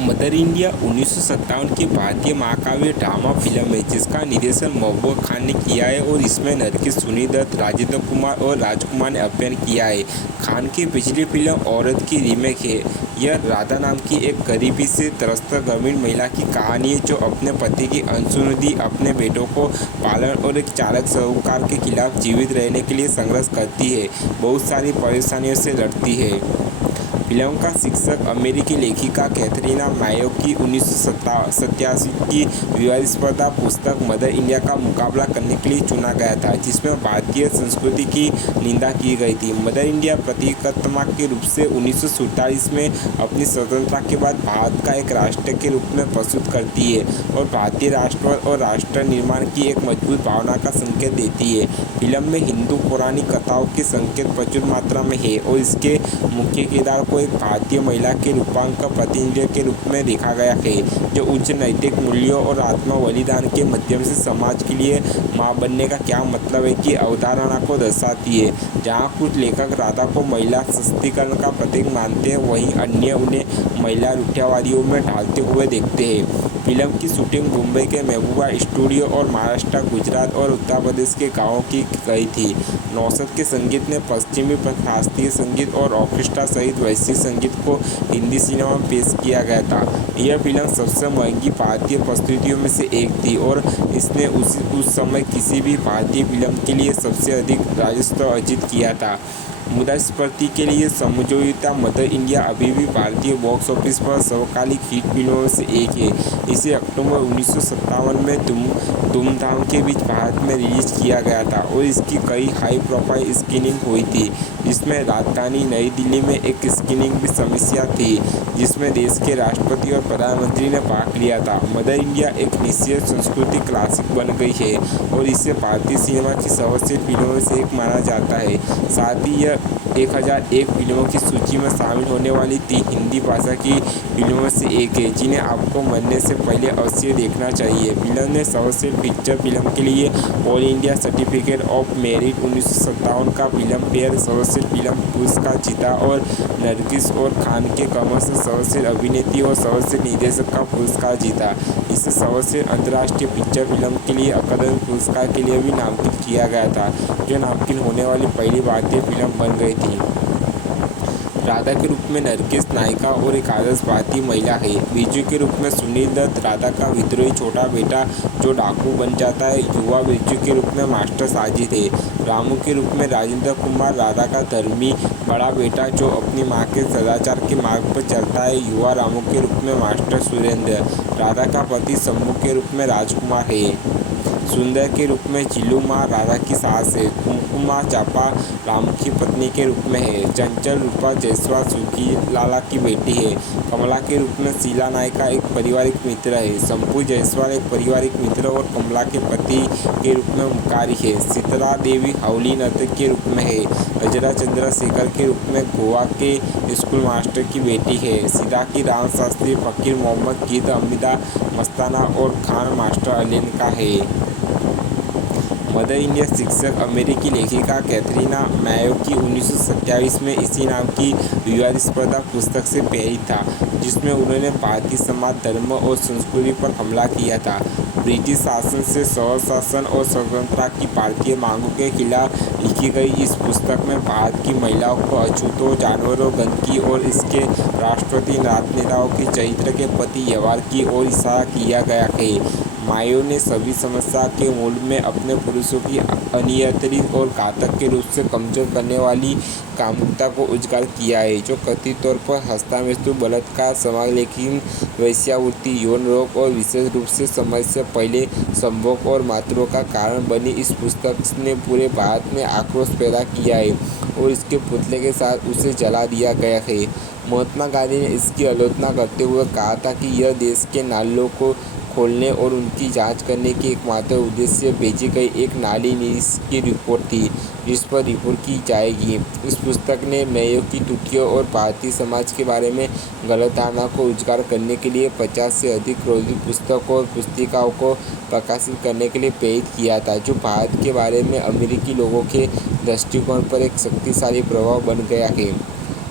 Mother India 1957 की भारतीय महाकाव्य ड्रामा फिल्म है जिसका निर्देशन महबूब खान ने किया है और इसमें नरगिस, सुनील दत्त, राजेंद्र कुमार और राजकुमार ने अभिनय किया है। खान की पिछली फिल्म औरत की रीमेक है। यह राधा नाम की एक गरीबी से त्रस्त ग्रामीण महिला की कहानी है जो अपने पति की अनसुनी, अपने बेटों को पालन और एक चालक साहूकार के खिलाफ जीवित रहने के लिए संघर्ष करती है, बहुत सारी परेशानियों से लड़ती है। फिल्म का शीर्षक अमेरिकी लेखिका कैथरीन मैयो की 1987 की विवादास्पद पुस्तक मदर इंडिया का मुकाबला करने के लिए चुना गया था, जिसमें भारतीय संस्कृति की निंदा की गई थी। मदर इंडिया प्रतीकात्मक के रूप से 1947 में अपनी स्वतंत्रता के बाद भारत का एक राष्ट्र के रूप में प्रस्तुत करती है और भारतीय राष्ट्रवाद और राष्ट्र निर्माण की एक मजबूत भावना का संकेत देती है। फिल्म में हिंदू पौराणिक कथाओं के संकेत प्रचुर मात्रा में है और इसके मुख्य किरदार को एक भारतीय महिला के रूपांक प्रतिनिधित्व के रूप में देखा गया है, जो उच्च नैतिक मूल्यों और आत्म बलिदान के माध्यम से समाज के लिए मां बनने का क्या मतलब है की अवधारणा को दर्शाती है। जहां कुछ लेखक राधा को महिला सशक्तिकरण का प्रतीक मानते हैं, वहीं अन्य उन्हें महिला रूढ़िवादियों में ढालते हुए देखते हैं। फिल्म की शूटिंग मुंबई के महबूबा स्टूडियो और महाराष्ट्र, गुजरात और उत्तर प्रदेश के गांवों की गई थी। नौशाद के संगीत ने पश्चिमी शास्त्रीय संगीत और ऑर्केस्ट्रा सहित वैश्विक संगीत को हिंदी सिनेमा में पेश किया गया था। यह फिल्म सबसे महंगी भारतीय प्रस्तुतियों में से एक थी और इसने उस समय किसी भी भारतीय फिल्म के लिए सबसे अधिक राजस्व अर्जित किया था। मुद्रास्फीति के लिए समझौता मदर इंडिया अभी भी भारतीय बॉक्स ऑफिस पर सर्वकालिक हिट फिल्मों में से एक है। इसे अक्टूबर 1957 में धूमधाम के बीच भारत में रिलीज किया गया था और इसकी कई हाई प्रोफाइल स्क्रीनिंग हुई थी, जिसमें राजधानी नई दिल्ली में एक स्क्रीनिंग भी समस्या थी, जिसमें देश के राष्ट्रपति और प्रधानमंत्री ने भाग लिया था। मदर इंडिया एक निश्चित सांस्कृतिक क्लासिक बन गई है और इसे भारतीय सिनेमा की सर्वश्रेष्ठ फिल्मों में से एक माना जाता है। साथ ही यह 1001 फिल्मों की सूची में शामिल होने वाली 3 हिंदी भाषा की फिल्मों में से एक है, जिन्हें आपको मरने से पहले अवश्य देखना चाहिए। फिल्म ने सर्वश्रेष्ठ फीचर फिल्म के लिए all India certificate of merit 1957 का फिल्म फेयर सर्वश्रेष्ठ फिल्म पुरस्कार जीता और नरगिस और खान के कमर से सर्वश्रेष्ठ अभिनेत्री और सर्वश्रेष्ठ निर्देशक का पुरस्कार जीता। इसे सर्वश्रेष्ठ अंतर्राष्ट्रीय फीचर फिल्म के लिए अकादमी पुरस्कार के लिए भी नामांकित किया गया था, जो नामांकित होने वाली पहली भारतीय फिल्म बन गई थी। राधा के रूप में नरगिस नायिका और एक आदर्श भारतीय महिला है। बिरजू के रूप में सुनील दत्त राधा का विद्रोही छोटा बेटा जो डाकू बन जाता है। युवा बिरजू के रूप में मास्टर साजिद है। रामू के रूप में राजेंद्र कुमार राधा का धर्मी बड़ा बेटा जो अपनी मां के सदाचार के मार्ग पर चलता है। युवा रामू के रूप में मास्टर सुरेंद्र राधा का पति शंभू के रूप में राजकुमार है। सुंदर के रूप में जिलू माँ राधा की सास है। कुमकुमा चापा रामू की पत्नी के रूप में है। चंचल रूपा जायसवाल सुखी लाला की बेटी है। कमला के रूप में शीला नायका एक पारिवारिक मित्र है। शंभू जायसवाल एक पारिवारिक मित्र और कमला के पति के रूप में मुकारी है। शीतला देवी हावली नर्तक के रूप में है। अजरा चंद्रशेखर के रूप में गोवा के स्कूल मास्टर की बेटी है। सीधा की राम शास्त्री फकीर मोहम्मद गीत अमिदा मस्ताना और खान मास्टर अलेन का है। मदर इंडिया शीर्षक अमेरिकी लेखिका कैथरीन मैयो की 1927 में इसी नाम की विवादास्पद पुस्तक से प्रेरित था, जिसमें उन्होंने भारतीय समाज, धर्म और संस्कृति पर हमला किया था। ब्रिटिश शासन से स्वशासन और स्वतंत्रता की भारतीय मांगों के खिलाफ लिखी गई इस पुस्तक में भारत की महिलाओं को अछूतों, जानवरों, गंदगी और इसके राष्ट्रपति राजनेताओं के चरित्र के प्रति व्यवहार की ओर इशारा किया गया है। मायो ने सभी समस्या के मूल में अपने पुरुषों की अनियंत्रित और घातक के रूप से कमजोर करने वाली कामुकता को उजागर किया है, जो कथित तौर पर हस्तामैथुन, बलात्कार, समलैंगिक वेश्यावृत्ति, यौन रोग और विशेष रूप से समय से पहले संभोग और मातृत्व का कारण बनी। इस पुस्तक ने पूरे भारत में आक्रोश पैदा किया है और इसके पुतले के साथ उसे जला दिया गया है। महात्मा गांधी ने इसकी आलोचना करते हुए कहा था कि यह देश के नालों को खोलने और उनकी जांच करने की एकमात्र उद्देश्य भेजी गई एक नाली निरीक्षक की रिपोर्ट थी, जिस पर रिपोर्ट की जाएगी। इस पुस्तक ने मैयो की त्रुटियों और भारतीय समाज के बारे में गलत धारणा को उजागर करने के लिए 50 से अधिक क्रोधित पुस्तकों और पुस्तिकाओं को प्रकाशित करने के लिए प्रेरित किया था, जो भारत के बारे में अमेरिकी लोगों के दृष्टिकोण पर एक शक्तिशाली प्रभाव बन गया है।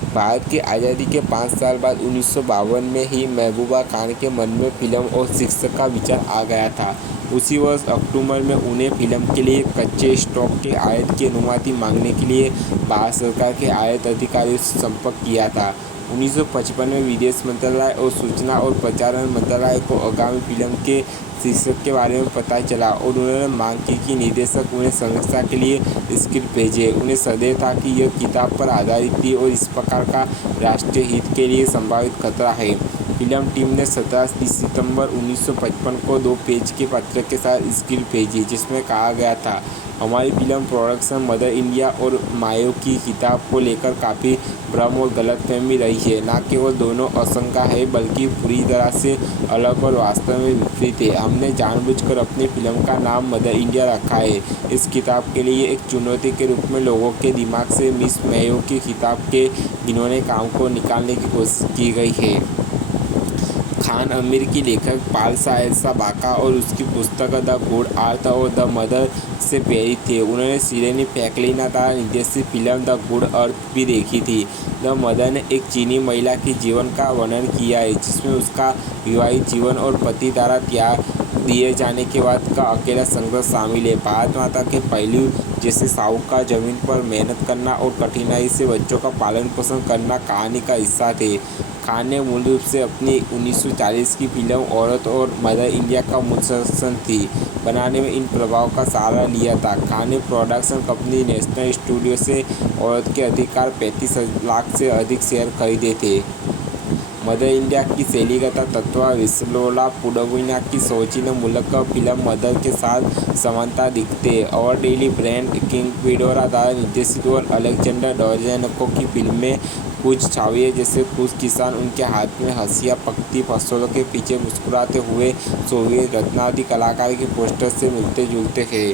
भारत की आज़ादी के 5 साल बाद 1952 में ही महबूबा खान के मन में फिल्म और शिक्षक का विचार आ गया था। उसी वर्ष अक्टूबर में उन्हें फिल्म के लिए कच्चे स्टॉक के आयात की अनुमति मांगने के लिए भारत सरकार के आयात अधिकारियों से संपर्क किया था। 1955 में विदेश मंत्रालय और सूचना और प्रसारण मंत्रालय को आगामी फिल्म के शीर्षक के बारे में पता चला और उन्होंने मांग की कि निर्देशक उन्हें समीक्षा के लिए स्क्रिप्ट भेजे। उन्हें संदेह था कि यह किताब पर आधारित थी और इस प्रकार का राष्ट्रीय हित के लिए संभावित खतरा है। फिल्म टीम ने 17 सितंबर 1955 को 2 पेज के पत्र के साथ स्क्रिप्ट भेजी, जिसमें कहा गया था, हमारी फिल्म प्रोडक्शन मदर इंडिया और मायो की किताब को लेकर काफ़ी भ्रम और गलतफहमी रही है। न केवल दोनों आशंका है बल्कि पूरी तरह से अलग और वास्तव में विपरीत है। हमने जानबूझकर अपनी फिल्म का नाम मदर इंडिया रखा है। इस किताब के लिए एक चुनौती के रूप में लोगों के दिमाग से मिस मायो की किताब के घिनौने काम को निकालने की कोशिश की गई है। खान अमेरिकी लेखक पाल सायरसा बाका और उसकी पुस्तक द गुड अर्थ और द मदर से प्रेरित थे। उन्होंने सिरेनी फ्रैंकलिन द्वारा निर्देशित फिल्म द गुड अर्थ भी देखी थी। द मदर ने एक चीनी महिला के जीवन का वर्णन किया है, जिसमें उसका विवाहित जीवन और पति द्वारा त्याग दिए जाने के बाद का अकेला संघर्ष शामिल है। भारत माता के पहलू जैसे साहूकार जमीन पर मेहनत करना और कठिनाई से बच्चों का पालन पोषण करना कहानी का हिस्सा थे। खान ने मूल रूप से अपनी 1940 की फिल्म औरत और मदर इंडिया का मूल्यांकन थी बनाने में इन प्रभाव का सहारा लिया था। खान ने प्रोडक्शन कंपनी नेशनल स्टूडियो से औरत के अधिकार 35 लाख से अधिक शेयर खरीदे थे। मदर इंडिया की शैलीगत तत्व विस्लोला पुडविना की सोचिन मूलक फिल्म मदर के साथ समानता दिखते और डेली ब्रांड किंग पिडोरा द्वारा निर्देशित और अलेक्जेंडर डोजेनको की फिल्में कुछ छाविए जैसे कुछ किसान उनके हाथ में हंसिया पकती फसलों के पीछे मुस्कुराते हुए सोवियत रत्नादि कलाकार के पोस्टर से मिलते जुलते थे।